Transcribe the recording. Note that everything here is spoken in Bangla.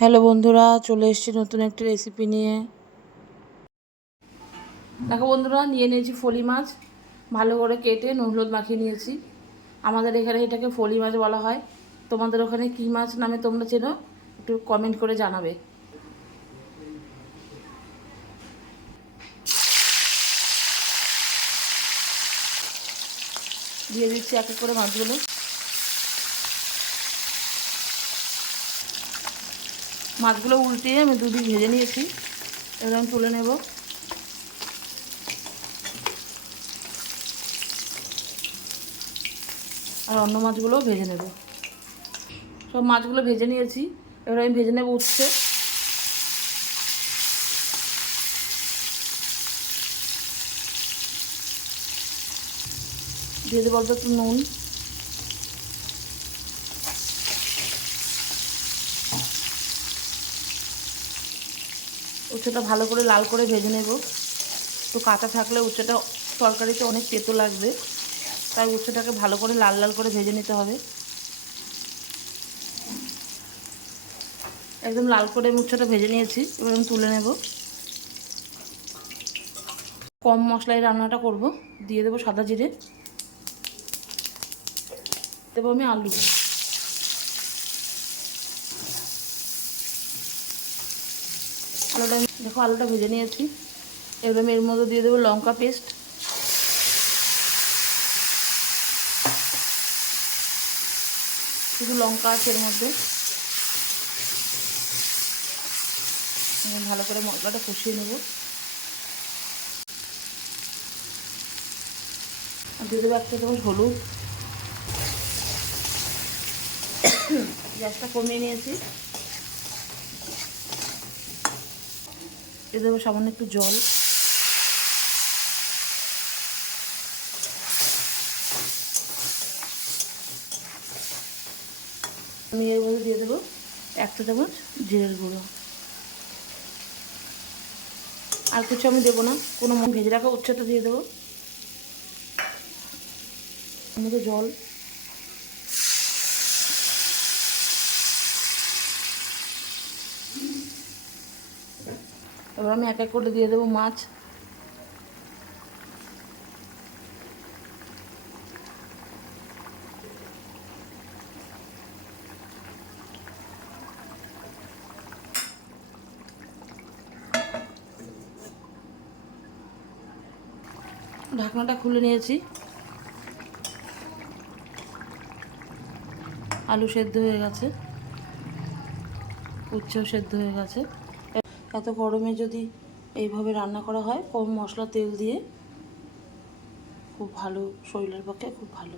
হ্যালো বন্ধুরা, চলে এসেছি নতুন একটি রেসিপি নিয়ে। দেখো বন্ধুরা, নিয়ে নিয়েছি ফলি মাছ, ভালো করে কেটে নুন হলুদ মাখিয়ে নিয়েছি। আমাদের এখানে এটাকে ফলি মাছ বলা হয়। তোমাদের ওখানে কী মাছ নামে তোমরা চেনো একটু কমেন্ট করে জানাবে। দিয়ে দিচ্ছি এক এক করে মাছগুলো। মাছগুলো উল্টিয়ে আমি দুদিন ভেজে নিয়েছি, এবার আমি তুলে নেব। আর অন্য মাছগুলোও ভেজে নেব। সব মাছগুলো ভেজে নিয়েছি, এবার আমি ভেজে নেব উচ্ছে। দিয়ে দেবো অল্প একটু নুন, উচ্ছেটা ভালো করে লাল করে ভেজে নেব। একটু কাঁচা থাকলে উচ্ছেটা তরকারিতে অনেক তেতো লাগবে, তাই উচ্ছেটাকে ভালো করে লাল লাল করে ভেজে নিতে হবে। একদম লাল করে আমি উচ্ছেটা ভেজে নিয়েছি, এবার আমি তুলে নেব। কম মশলায় রান্নাটা করব। দিয়ে দেবো সাদা জিরে, দেবো আমি আলু। আলুটা দেখো, আলুটা ভেজে নিয়েছি। এবার আমি এর মধ্যে দিয়ে দেবো লঙ্কা পেস্ট, শুধু লঙ্কা আছে এর মধ্যে। ভালো করে মশলাটা কষিয়ে নেব। দিয়ে দেবো 1 চা চামচ হলুদ। গ্যাসটা কমিয়ে নিয়েছি। দিয়ে দেবো সামান্য একটু জল। আমি এর মধ্যে দিয়ে দেবো 1 চা চামচ জিরের গুঁড়ো। আর কিছু আমি দেবো না, কোনো ভেজে রাখা উচ্ছেটা দিয়ে দেবো। এর মধ্যে জল, এবার আমি এক এক করে দিয়ে দেবো মাছ। ঢাকনাটা খুলে নিয়েছি। আলু সেদ্ধ হয়ে গেছে, উচ্ছেও সেদ্ধ হয়ে গেছে। এত গরমে যদি এইভাবে রান্না করা হয় কম মশলা তেল দিয়ে, খুব ভালো, শরীরের পক্ষে খুব ভালো।